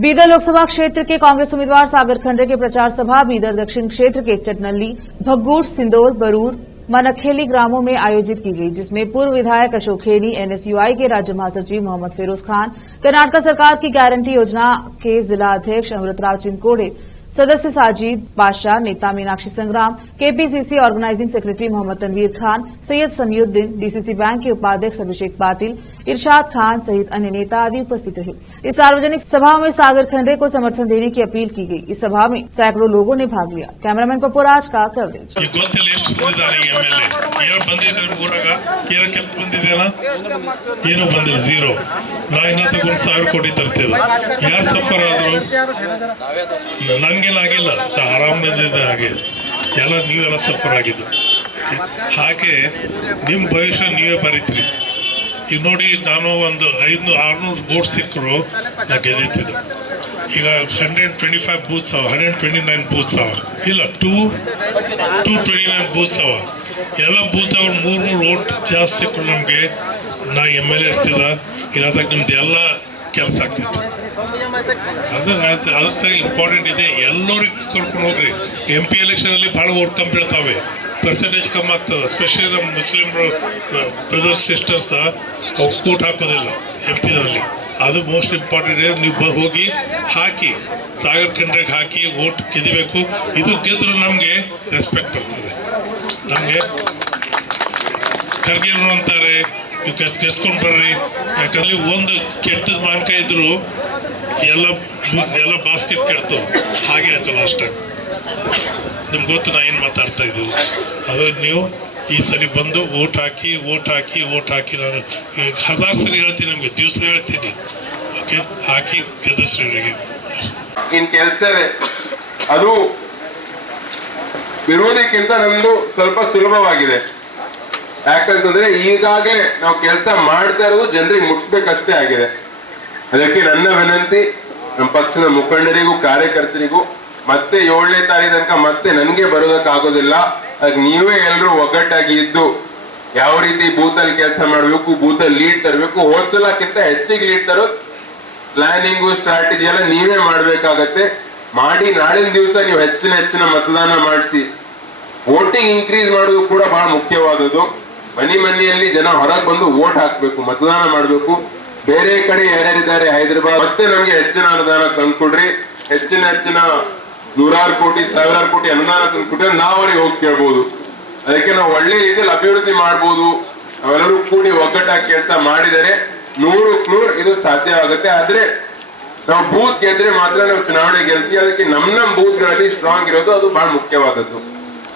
बीदर लोकसभा क्षेत्र के कांग्रेस उम्मीदवार सागर खंडरे के प्रचार सभा बीदर दक्षिण क्षेत्र के चटनल्ली, भग्गूर, सिंदौर, बरूर, मनखेली ग्रामों में आयोजित की गई, जिसमें पूर्व विधायक अशोक खेनी, एनएसयूआई के राज्य महासचिव मोहम्मद फिरोज खान, कर्नाटक सरकार की गारंटी योजना के जिला अध्यक्ष अमृतराव चिंकोड़े, सदस्य साजिद बादशाह, नेता Meenakshi Sangram, KPCC organizing secretary Mohammed Tanveer Khan, Syed Samiuddin, DCC bank के उपाध्यक्ष अभिषेक पाटिल, इरशाद खान सहित अन्य नेता आदि उपस्थित रहे। इस सार्वजनिक सभा में सागर खंडरे को समर्थन देने की अपील की गई। इस सभा में सैकड़ों लोगों ने भाग लिया। कैमरामैन पप्पूराज का कवरेज। ನನಗೇನಾಗಿಲ್ಲ, ಆರಾಮದಿಂದ ಹಾಗೆ ಎಲ್ಲ ನೀವೆಲ್ಲ ಸಫರ್ ಆಗಿದ್ದು. ಹಾಗೆ ನಿಮ್ಮ ಭವಿಷ್ಯ ನೀವೇ ಬರೀತೀರಿ. ಈಗ ನೋಡಿ, ನಾನು ಒಂದು 500-600 ವೋಟ್ ಸಿಕ್ಕರು ನಾ ಗೆದ್ದಿದ್ದೆ. ಈಗ 125 ಬೂತ್ಸ್ ಅವ, 129 ಬೂತ್ಸ್ ಅವ, ಇಲ್ಲ 229 ಬೂತ್ಸ್ ಅವ. ಎಲ್ಲ ಬೂತ್ ಅವ್ರು 3 ವೋಟ್ ಜಾಸ್ತಿ ಸಿಕ್ಕರು ನಮಗೆ. ನಾ MLA ಇರ್ತಿದ್ದ, ಇದಾದಾಗ ನಿಮ್ದು ಎಲ್ಲ ಕೆಲಸ ಆಗ್ತಿತ್ತು. ಅದು ಸರಿ ಇಂಪಾರ್ಟೆಂಟ್ ಇದೆ. ಎಲ್ಲರಿಗೆ ಕರ್ಕೊಂಡು ಹೋಗ್ರಿ. MP ಎಲೆಕ್ಷನ್ ಅಲ್ಲಿ ಭಾಳ ವೋಟ್ ಕಮ್ಮಿ ಬೀಳ್ತಾವೆ, ಪರ್ಸೆಂಟೇಜ್ ಕಮ್ಮಿ ಆಗ್ತದೆ. ಎಸ್ಪೆಷಲಿ ನಮ್ಮ ಮುಸ್ಲಿಂ ಬ್ರದರ್ಸ್ ಸಿಸ್ಟರ್ಸ್ ಕೂಟ್ ಹಾಕೋದಿಲ್ಲ MP ಅದು ಮೋಸ್ಟ್ ಇಂಪಾರ್ಟೆಂಟ್ ಇದೆ. ನೀವು ಹೋಗಿ ಹಾಕಿ, ಸಾಗರ್ ಖಂಡ್ರೆಗೆ ಹಾಕಿ ವೋಟ್ ಗೆದಿಬೇಕು. ಇದು ಗೆದ್ರು ನಮಗೆ ರೆಸ್ಪೆಕ್ಟ್ ಬರ್ತದೆ. ನಮಗೆ ಖರ್ಗೆ ಅಂತಾರೆ, ನೀವು ಕೆಸ್ಕೊಂಡು ಬರ್ರಿ. ಯಾಕಂದ್ರೆ ಒಂದು ಕೆಟ್ಟದ ಮಾನ್ಕಾಯಿ ಇದ್ರು ಎಲ್ಲ ಬಾಸ್ಕೆಟ್ ಕೆಡ್ತು. ಹಾಗೆ ಆಯ್ತು ಲಾಸ್ಟ್ ಟೈಮ್. ನಿಮ್ಗೆ ಗೊತ್ತು ನಾ ಏನು ಮಾತಾಡ್ತಾ ಇದ್ದು. ಅದು ನೀವು ಈ ಸರಿ ಬಂದು ವೋಟ್ ಹಾಕಿ. ನಾನು 1000 ಸರಿ ಹೇಳ್ತೀನಿ, ನಿಮ್ಗೆ ದಿವಸ ಹೇಳ್ತೀನಿ. ಓಕೆ, ಹಾಕಿ ಗೆಲ್ಲಿಸ್ರಿ ಇವರಿಗೆ. ಇನ್ ಕೆಲಸವೇ ಅದು ವಿರೋಧಿಕ್ಕಿಂತ ನಮ್ದು ಸ್ವಲ್ಪ ಸುಲಭವಾಗಿದೆ. ಯಾಕಂತಂದ್ರೆ ಈಗಾಗಲೇ ನಾವು ಕೆಲಸ ಮಾಡ್ತಾ ಇರೋದು ಜನರಿಗೆ ಮುಟ್ಸ್ಬೇಕಷ್ಟೇ ಆಗಿದೆ. ಅದಕ್ಕೆ ನನ್ನ ವಿನಂತಿ ನಮ್ಮ ಪಕ್ಷದ ಮುಖಂಡರಿಗೂ ಕಾರ್ಯಕರ್ತರಿಗೂ, ಮತ್ತೆ 7ನೇ ತಾರೀಕು ತನಕ ಮತ್ತೆ ನನಗೆ ಬರೋದಕ್ಕಾಗೋದಿಲ್ಲ. ಅದಕ್ಕೆ ನೀವೇ ಎಲ್ಲರೂ ಒಗ್ಗಟ್ಟಾಗಿ ಇದ್ದು ಯಾವ ರೀತಿ ಬೂತಲ್ಲಿ ಕೆಲಸ ಮಾಡಬೇಕು, ಬೂತಲ್ಲಿ ಲೀಡ್ ತರಬೇಕು, ಹೋದ್ಸಲಕ್ಕಿಂತ ಹೆಚ್ಚಿಗೆ ಲೀಡ್ ತರೋದು, ಪ್ಲಾನಿಂಗು ಸ್ಟ್ರಾಟಜಿ ಎಲ್ಲ ನೀವೇ ಮಾಡಬೇಕಾಗತ್ತೆ. ಮಾಡಿ ನಾಳಿನ ದಿವಸ ನೀವು ಹೆಚ್ಚಿನ ಮತದಾನ ಮಾಡಿಸಿ ವೋಟಿಂಗ್ ಇನ್ಕ್ರೀಸ್ ಮಾಡೋದು ಕೂಡ ಬಹಳ ಮುಖ್ಯವಾದದ್ದು. ಮನೆಯಲ್ಲಿ ಜನ ಹೊರಗೆ ಬಂದು ವೋಟ್ ಹಾಕ್ಬೇಕು, ಮತದಾನ ಮಾಡಬೇಕು. ಬೇರೆ ಕಡೆ ಯಾರ್ಯಾರಿದ್ದಾರೆ ಹೈದರಾಬಾದ್, ಮತ್ತೆ ನಮ್ಗೆ ಹೆಚ್ಚಿನ ಅನುದಾನ ತಂದ್ಕೊಡ್ರಿ. ಹೆಚ್ಚಿನ 100 ಕೋಟಿ 1000 ಕೋಟಿ ಅನುದಾನ ತಂದ್ಕೊಟ್ರೆ ನಾವು ಅವ್ರಿಗೆ ಹೋಗಿ ಕೇಳ್ಬೋದು. ಅದಕ್ಕೆ ನಾವು ಒಳ್ಳೆ ರೀತಿಯಲ್ಲಿ ಅಭಿವೃದ್ಧಿ ಮಾಡ್ಬೋದು. ನಾವೆಲ್ಲರೂ ಕೂಡಿ ಒಗ್ಗಟ್ಟಾಗಿ ಕೆಲಸ ಮಾಡಿದರೆ 100ಕ್ಕೆ 100 ಇದು ಸಾಧ್ಯ ಆಗುತ್ತೆ. ಆದ್ರೆ ನಾವು ಬೂತ್ ಗೆದ್ರೆ ಮಾತ್ರ ನಾವು ಚುನಾವಣೆ ಗೆಲ್ತೀವಿ. ಅದಕ್ಕೆ ನಮ್ಮ ಬೂತ್ಗಳಲ್ಲಿ ಸ್ಟ್ರಾಂಗ್ ಇರೋದು ಅದು ಬಹಳ ಮುಖ್ಯವಾದದ್ದು.